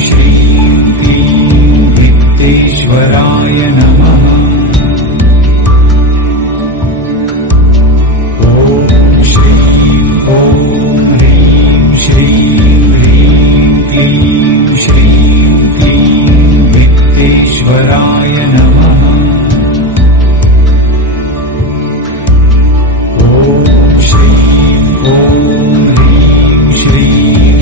श्रीं क्लीं वित्तेश्वराय नमः। ॐ ह्रीं श्रीं ह्रीं क्लीं श्रीं क्लीं वित्तेश्वराय नमः। ॐ ह्रीं श्रीं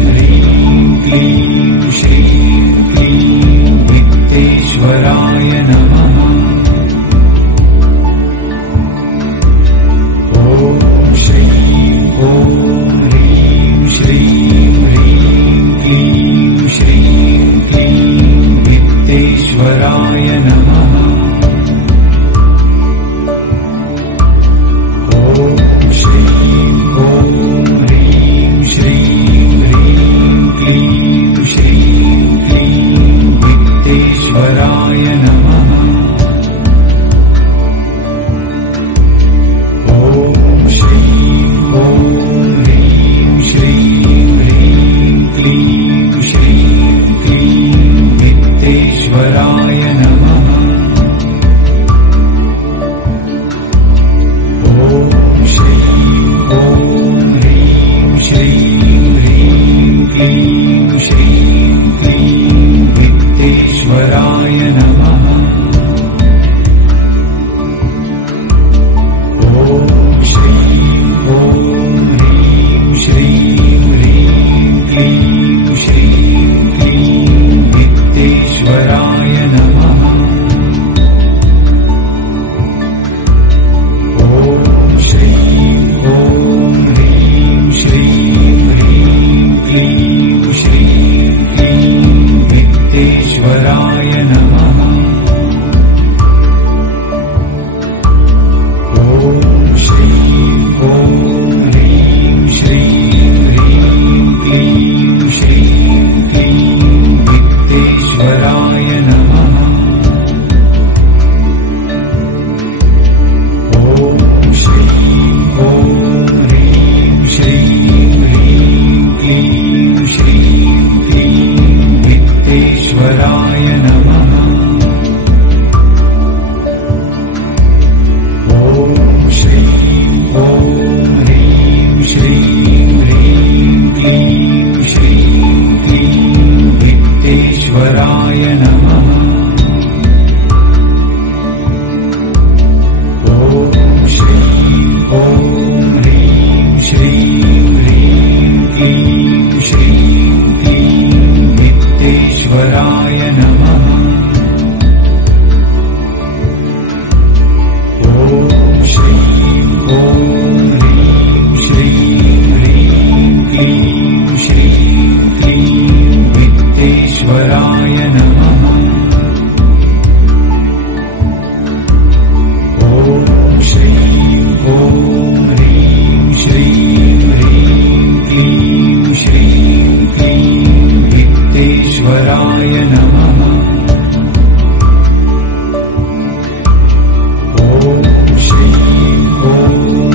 ह्रीं क्लीं श्रीं क्लीं वित्तेश्वराय नमः। ॐ ह्रीं श्रीं ह्रीं क्लीं श्रीं क्लीं वित्तेश्वराय नमः। ॐ ह्रीं श्रीं ह्रीं क्लीं श्रीं क्लीं वित्तेश्वराय नमः। ॐ ह्रीं श्रीं ह्रीं क्लीं श्रीं क्लीं वित्तेश्वराय नमः। ॐ ह्रीं श्रीं ह्रीं क्लीं श्रीं क्लीं वित्तेश्वराय नमः। ॐ ह्रीं श्रीं ह्रीं क्लीं श्रीं क्लीं वित्तेश्वराय नमः। ॐ ह्रीं श्रीं ह्रीं क्लीं श्रीं क्लीं वित्तेश्वराय नमः। ॐ ह्रीं श्रीं ह्रीं क्लीं श्रीं क्लीं वित्तेश्वराय नमः। ॐ ह्रीं श्रीं ह्रीं क्लीं श्रीं क्लीं वित्तेश्वराय नमः। ॐ ह्रीं श्रीं ह्रीं क्लीं श्रीं क्लीं वित्तेश्वराय नमः। ॐ ह्रीं श्रीं ह्रीं क्लीं श्रीं क्लीं वित्तेश्वराय नमः। ॐ ह्रीं श्रीं ह्रीं क्लीं श्रीं क्लीं वित्तेश्वराय नमः। ॐ ह्रीं श्रीं ह्रीं क्लीं श्रीं क्लीं वित्तेश्वराय नमः। ॐ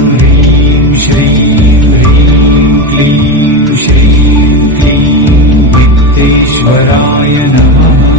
ह्रीं श्रीं ह्रीं क्लीं श्रीं क्लीं वित्तेश्वराय नमः।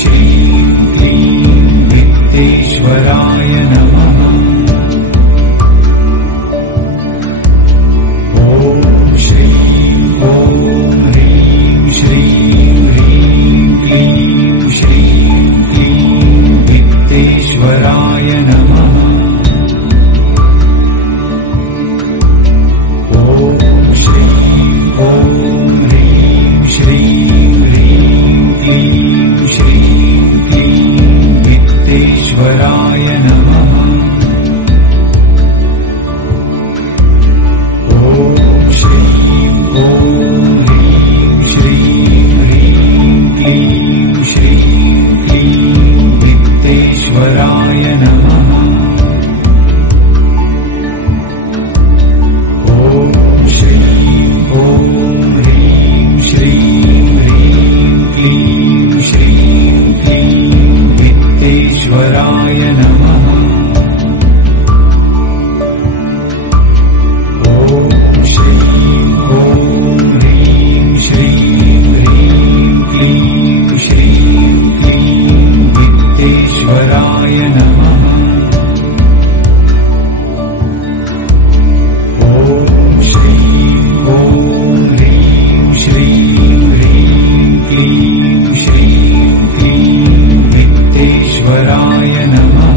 श्रीं क्लीं वित्तेश्वराय नमः। ॐ श्रीं ॐ ह्रीं श्रीं ह्रीं क्लीं श्रीं क्लीं वित्तेश्वराय नमः। ॐ श्रीं ॐ ह्रीं श्रीं ह्रीं क्लीं श्रीं क्लीं वित्तेश्वराय नमः। ॐ श्रीं ॐ ह्रीं श्रीं ह्रीं क्लीं श्रीं क्लीं वित्तेश्वराय नमः। ॐ श्रीं ॐ ह्रीं श्रीं ह्रीं क्लीं श्रीं क्लीं वित्तेश्वराय नमः। ॐ श्रीं ॐ ह्रीं श्रीं ह्रीं क्लीं श्रीं क्लीं वित्तेश्वराय नमः। ॐ श्रीं ॐ ह्रीं श्रीं ह्रीं क्लीं श्रीं क्लीं वित्तेश्वराय नमः।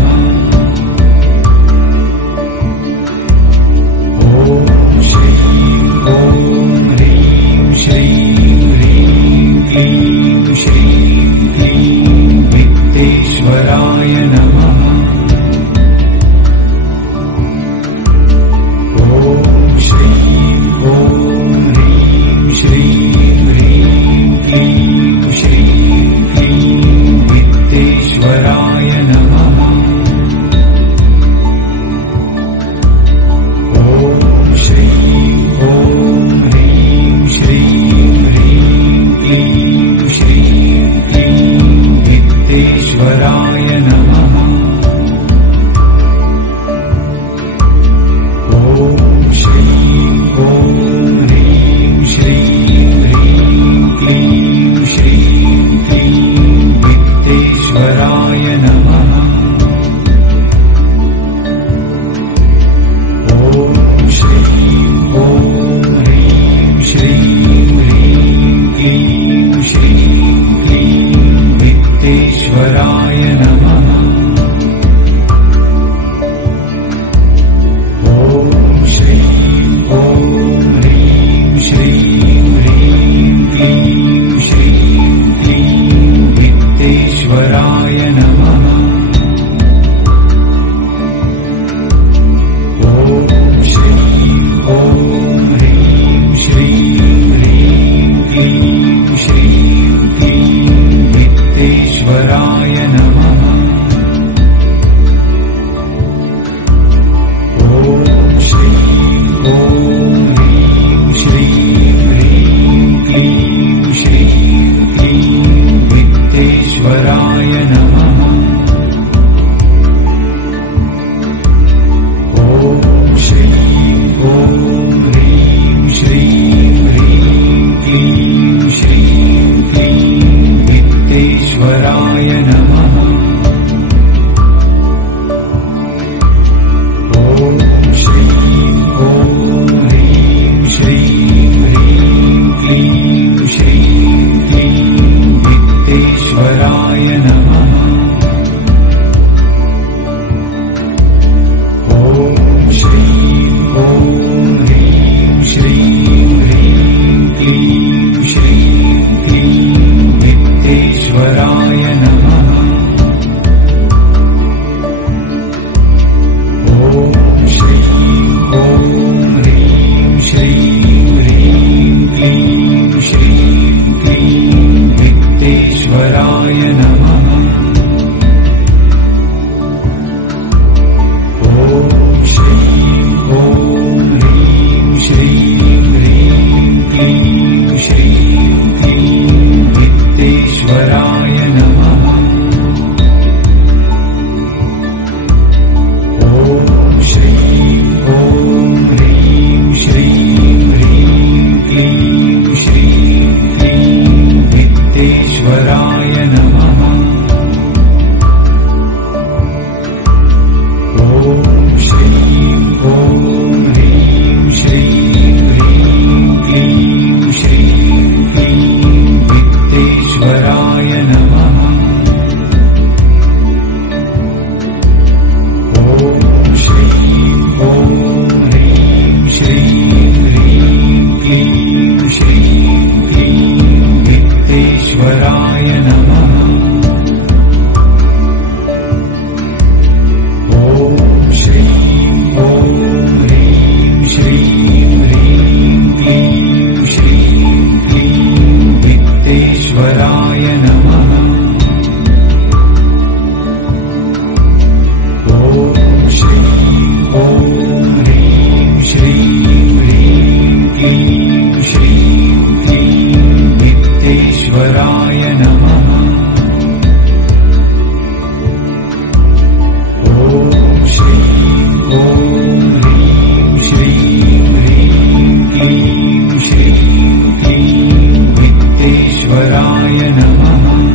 ॐ श्रीं ॐ ह्रीं श्रीं ह्रीं क्लीं श्रीं क्लीं वित्तेश्वराय नमः। ॐ श्रीं ॐ ह्रीं श्रीं ह्रीं क्लीं श्रीं क्लीं वित्तेश्वराय नमः। ॐ श्रीं ॐ ह्रीं श्रीं ह्रीं क्लीं श्रीं क्लीं वित्तेश्वराय नमः। ॐ श्रीं ॐ ह्रीं श्रीं ह्रीं क्लीं श्रीं क्लीं वित्तेश्वराय नमः। ॐ श्रीं ॐ ह्रीं श्रीं ह्रीं क्लीं श्रीं क्लीं वित्तेश्वराय नमः। ॐ श्रीं ॐ ह्रीं श्रीं ह्रीं क्लीं श्रीं क्लीं वित्तेश्वराय नमः। ॐ श्रीं ॐ ह्रीं श्रीं ह्रीं क्लीं श्रीं क्लीं वित्तेश्वराय नमः। ॐ श्रीं ॐ ह्रीं श्रीं ह्रीं क्लीं श्रीं क्लीं वित्तेश्वराय नमः। ॐ श्रीं ॐ ह्रीं श्रीं ह्रीं क्लीं श्रीं क्लीं वित्तेश्वराय नमः। ईश्वराय नमः।